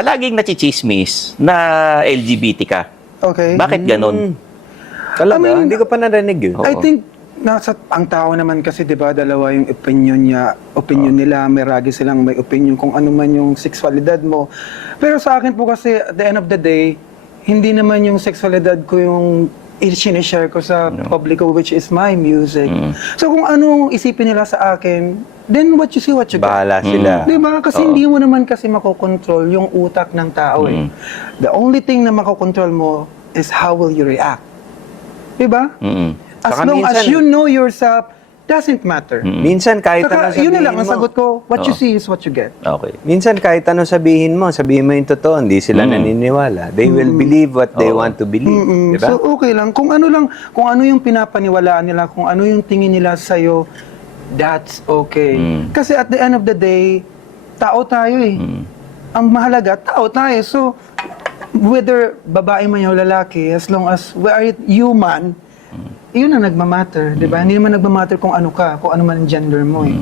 palaging nachichismis na LGBT ka. Okay. Bakit ganun? Talaga? I mean, Hindi ko pa narinig yun. Oo. I think nasa ang tao naman kasi 'di ba dalawa yung opinion niya, opinion nila, may ragi silang may opinion kung ano man yung sexualidad mo. Pero sa akin po kasi at the end of the day, hindi naman yung sexualidad ko yung i-share ko sa publiko which is my music. Mm. So kung anong isipin nila sa akin, then what you see what you get. Bahala sila. Di ba? Kasi Oo. hindi mo naman kasi makokontrol yung utak ng tao eh. Mm. The only thing na makokontrol mo is how will you react. Di ba? Mm. As Saka long as minsan- you know yourself, doesn't matter. Mm. Minsan kahit ano Saka, sabihin yun na lang ang mo. sagot ko. What you Oo. see is what you get. Okay. Minsan kahit ano sabihin mo, sabihin mo yung totoo, hindi sila Mm. naniniwala. They will believe what they want to believe. Mm-mm. Di ba? So okay lang. Kung ano lang, kung ano yung pinapaniwalaan nila, kung ano yung tingin nila sa'yo, that's okay. Mm. Kasi at the end of the day, tao tayo eh. Mm. Ang mahalaga, tao tayo. So, whether babae man o lalaki, as long as we are human, yun ang nagmamatter, di ba? Hindi naman nagmamatter kung ano ka, kung ano man ang gender mo eh.